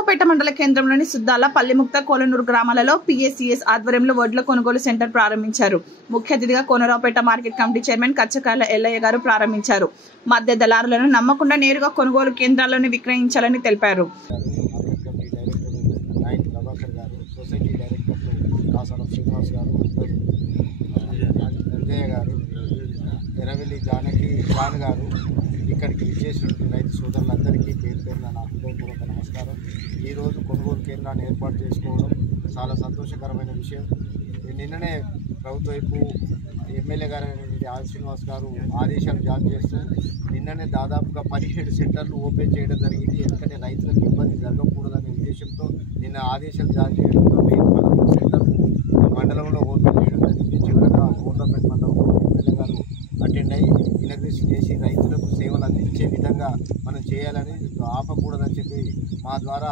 కొనరావుపేట మండల కేంద్రంలోని సుద్దాల, పల్లిముక్త, కోలనూరు గ్రామాలలో పిఎసిఎస్ ఆధ్వర్యంలో వడ్ల కొనుగోలు సెంటర్ ప్రారంభించారు. ముఖ్య అతిథిగా Konaraopet market committee chairman కచ్చకాయల Ellaiah గారు ప్రారంభించారు. మధ్య దళారులను నమ్మకుండా నేరుగా కొనుగోలు కేంద్రాలను విక్రయించాలని తెలిపారు. ఇక్కడికి విచ్చేసినటువంటి రైతు సోదరులందరికీ పేరు పేరున నా హృదయపూర్వక నమస్కారం. ఈరోజు కొనుగోలు కేంద్రాన్ని ఏర్పాటు చేసుకోవడం చాలా సంతోషకరమైన విషయం. నిన్ననే ప్రభుత్వ వైపు ఎమ్మెల్యే గారు ఆర్ శ్రీనివాస్ గారు ఆదేశాలు జారీ చేస్తూ నిన్ననే దాదాపుగా 17 సెంటర్లు ఓపెన్ చేయడం జరిగింది. ఎందుకంటే రైతులకు ఇబ్బంది జరగకూడదనే ఉద్దేశంతో నిన్న ఆదేశాలు జారీ చేయడంతో 13 సెంటర్లు మండలంలో ఓపెన్ చేయడం జరిగింది. చివరగా కోటపేట మండలంలో ఎమ్మెల్యే గారు అటెండ్ అయ్యి ఇనాగ్రేషన్ చేసి రైతులకు సేవలు అందించే విధంగా మనం చేయాలని, ఆపకూడదని చెప్పి మా ద్వారా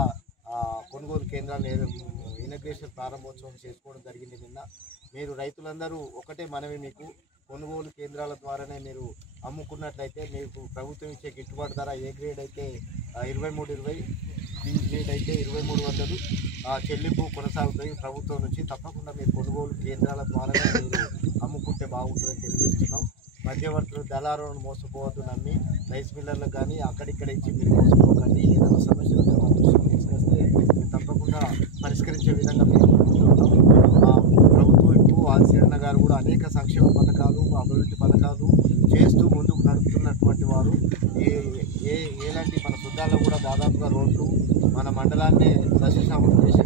కొనుగోలు కేంద్రాలు ఇనాగ్రేషన్ ప్రారంభోత్సవం చేసుకోవడం జరిగింది. నిన్న మీరు రైతులందరూ ఒకటే మనవి, మీకు కొనుగోలు కేంద్రాల ద్వారానే మీరు అమ్ముకున్నట్లయితే మీకు ప్రభుత్వం ఇచ్చే గిట్టుబాటు ధర ఏ గ్రేడ్ అయితే 2320, బి గ్రేడ్ అయితే 2300 చెల్లింపు కొనసాగుతాయి ప్రభుత్వం నుంచి. తప్పకుండా మీరు కొనుగోలు కేంద్రాల ద్వారానే మీరు అమ్ముకుంటే బాగుంటుందని తెలియజేస్తున్నాం. మధ్యవర్తులు దళారులను మోసపోవద్దు, నమ్మి రైస్ మిల్లర్లకు కానీ అక్కడిక్కడ ఇచ్చి మీరు మోసపోకండి. ఏదైనా సమస్యలు మా దృష్టికి తీసుకొస్తే తప్పకుండా పరిష్కరించే విధంగా మేము ప్రభుత్వం ఇప్పుడు ఆదిశరణ గారు కూడా అనేక సంక్షేమ పథకాలు, అభివృద్ధి పథకాలు చేస్తూ ముందుకు నడుపుతున్నటువంటి వారు. ఎలాంటి మన సుద్దాల్లో కూడా దాదాపుగా రోడ్లు మన మండలాన్ని సస్యశ్యామలం చేసే